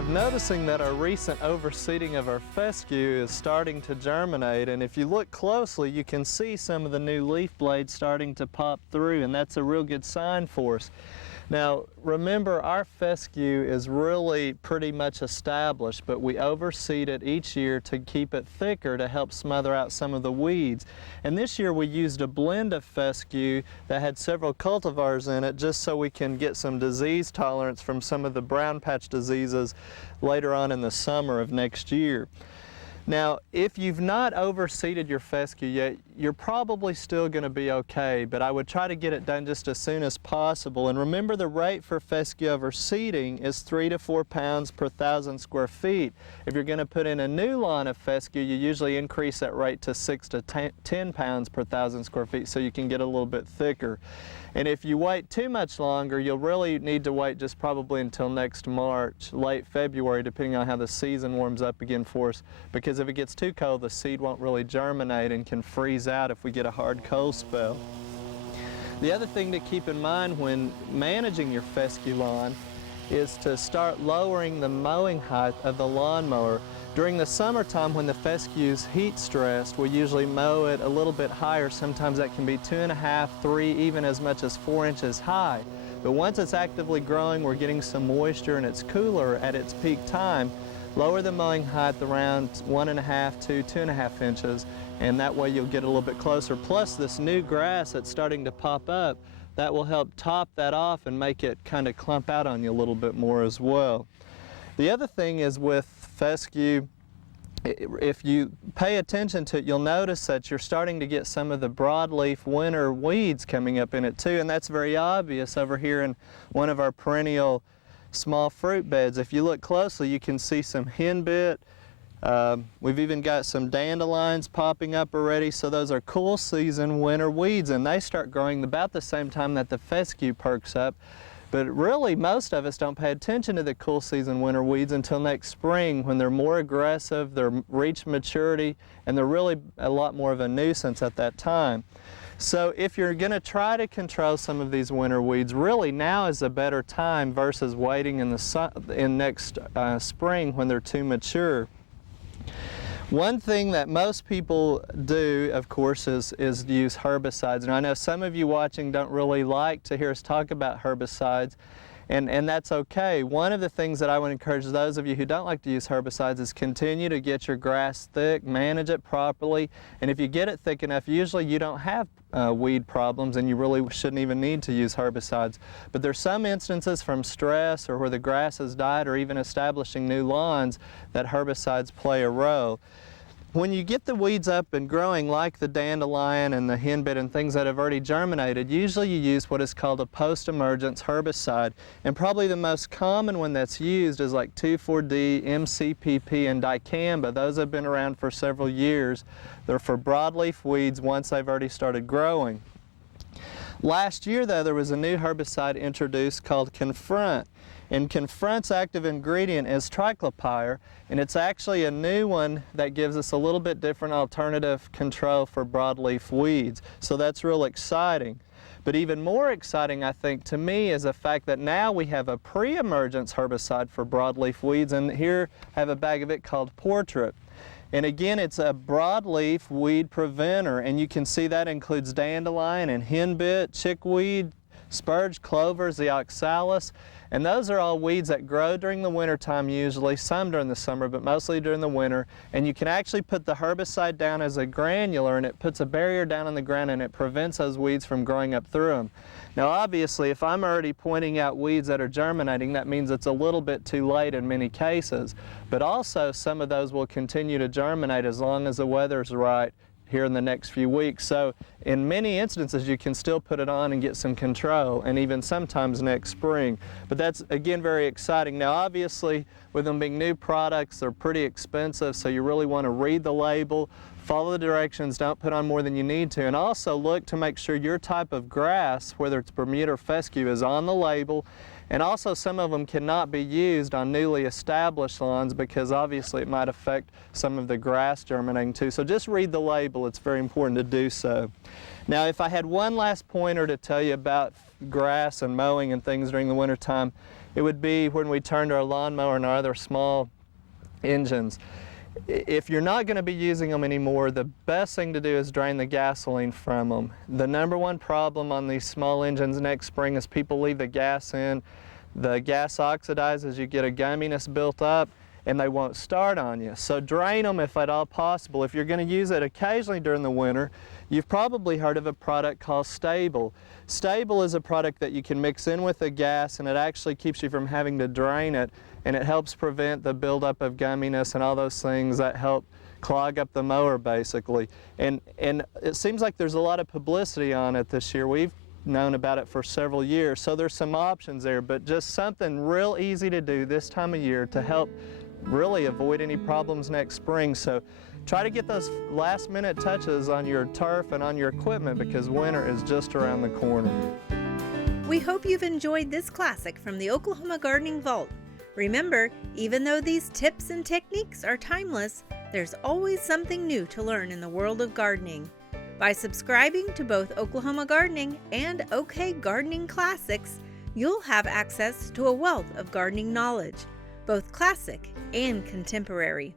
I'm noticing that our recent overseeding of our fescue is starting to germinate, and if you look closely you can see some of the new leaf blades starting to pop through, and that's a real good sign for us. Now remember, our fescue is really pretty much established, but we overseed it each year to keep it thicker to help smother out some of the weeds. And this year we used a blend of fescue that had several cultivars in it just so we can get some disease tolerance from some of the brown patch diseases later on in the summer of next year. Now, if you've not overseeded your fescue yet, you're probably still going to be okay, but I would try to get it done just as soon as possible. And remember, the rate for fescue overseeding is 3 to 4 pounds per 1,000 square feet. If you're going to put in a new lawn of fescue, you usually increase that rate to 6 to 10 pounds per 1,000 square feet so you can get a little bit thicker. And if you wait too much longer, you'll really need to wait just probably until next March, late February, depending on how the season warms up again for us, because if it gets too cold, the seed won't really germinate and can freeze out if we get a hard cold spell. The other thing to keep in mind when managing your fescue lawn is to start lowering the mowing height of the lawnmower. During the summertime, when the fescue's heat stressed, we usually mow it a little bit higher. Sometimes that can be 2.5, 3, even as much as 4 inches high. But once it's actively growing, we're getting some moisture and it's cooler at its peak time, lower the mowing height around 1.5 to 2.5 inches, and that way you'll get a little bit closer. Plus this new grass that's starting to pop up, that will help top that off and make it kind of clump out on you a little bit more as well. The other thing is with fescue, if you pay attention to it, you'll notice that you're starting to get some of the broadleaf winter weeds coming up in it too, and that's very obvious over here in one of our perennial small fruit beds. If you look closely, you can see some henbit. We've even got some dandelions popping up already, so those are cool season winter weeds, and they start growing about the same time that the fescue perks up. But really, most of us don't pay attention to the cool season winter weeds until next spring, when they're more aggressive, they're reached maturity, and they're really a lot more of a nuisance at that time. So if you're going to try to control some of these winter weeds, really now is a better time versus waiting in next spring when they're too mature. One thing that most people do, of course, is use herbicides. And I know some of you watching don't really like to hear us talk about herbicides, and that's okay. One of the things that I would encourage those of you who don't like to use herbicides is continue to get your grass thick, manage it properly, and if you get it thick enough, usually you don't have weed problems and you really shouldn't even need to use herbicides. But there's some instances from stress or where the grass has died or even establishing new lawns that herbicides play a role. When you get the weeds up and growing like the dandelion and the henbit and things that have already germinated, usually you use what is called a post-emergence herbicide. And probably the most common one that's used is like 2,4-D, MCPP, and dicamba. Those have been around for several years. They're for broadleaf weeds once they've already started growing. Last year, though, there was a new herbicide introduced called Confront. And Confront's active ingredient is triclopyr, and it's actually a new one that gives us a little bit different alternative control for broadleaf weeds. So that's real exciting. But even more exciting, I think, to me, is the fact that now we have a pre-emergence herbicide for broadleaf weeds, and here I have a bag of it called Portrait. And again, it's a broadleaf weed preventer, and you can see that includes dandelion and henbit, chickweed, spurge, clovers, the oxalis, and those are all weeds that grow during the winter time usually, some during the summer, but mostly during the winter. And you can actually put the herbicide down as a granular, and it puts a barrier down on the ground and it prevents those weeds from growing up through them. Now obviously, if I'm already pointing out weeds that are germinating, that means it's a little bit too late in many cases. But also some of those will continue to germinate as long as the weather's right here in the next few weeks. So in many instances you can still put it on and get some control, and even sometimes next spring. But that's again very exciting. Now obviously, with them being new products, they're pretty expensive, so you really want to read the label, follow the directions, don't put on more than you need to, and also look to make sure your type of grass, whether it's Bermuda or fescue, is on the label. And also some of them cannot be used on newly established lawns because obviously it might affect some of the grass germinating too. So just read the label, it's very important to do so. Now if I had one last pointer to tell you about grass and mowing and things during the wintertime, it would be when we turned our lawnmower and our other small engines. If you're not going to be using them anymore, the best thing to do is drain the gasoline from them. The number one problem on these small engines next spring is people leave the gas in. The gas oxidizes, you get a gumminess built up, and they won't start on you. So drain them if at all possible. If you're going to use it occasionally during the winter, you've probably heard of a product called Stable. Stable is a product that you can mix in with the gas, and it actually keeps you from having to drain it, and it helps prevent the buildup of gumminess and all those things that help clog up the mower basically. And it seems like there's a lot of publicity on it this year. We've known about it for several years, so there's some options there, but just something real easy to do this time of year to help really avoid any problems next spring. So try to get those last minute touches on your turf and on your equipment, because winter is just around the corner. We hope you've enjoyed this classic from the Oklahoma Gardening Vault. Remember, even though these tips and techniques are timeless, there's always something new to learn in the world of gardening. By subscribing to both Oklahoma Gardening and OK Gardening Classics, you'll have access to a wealth of gardening knowledge, both classic and contemporary.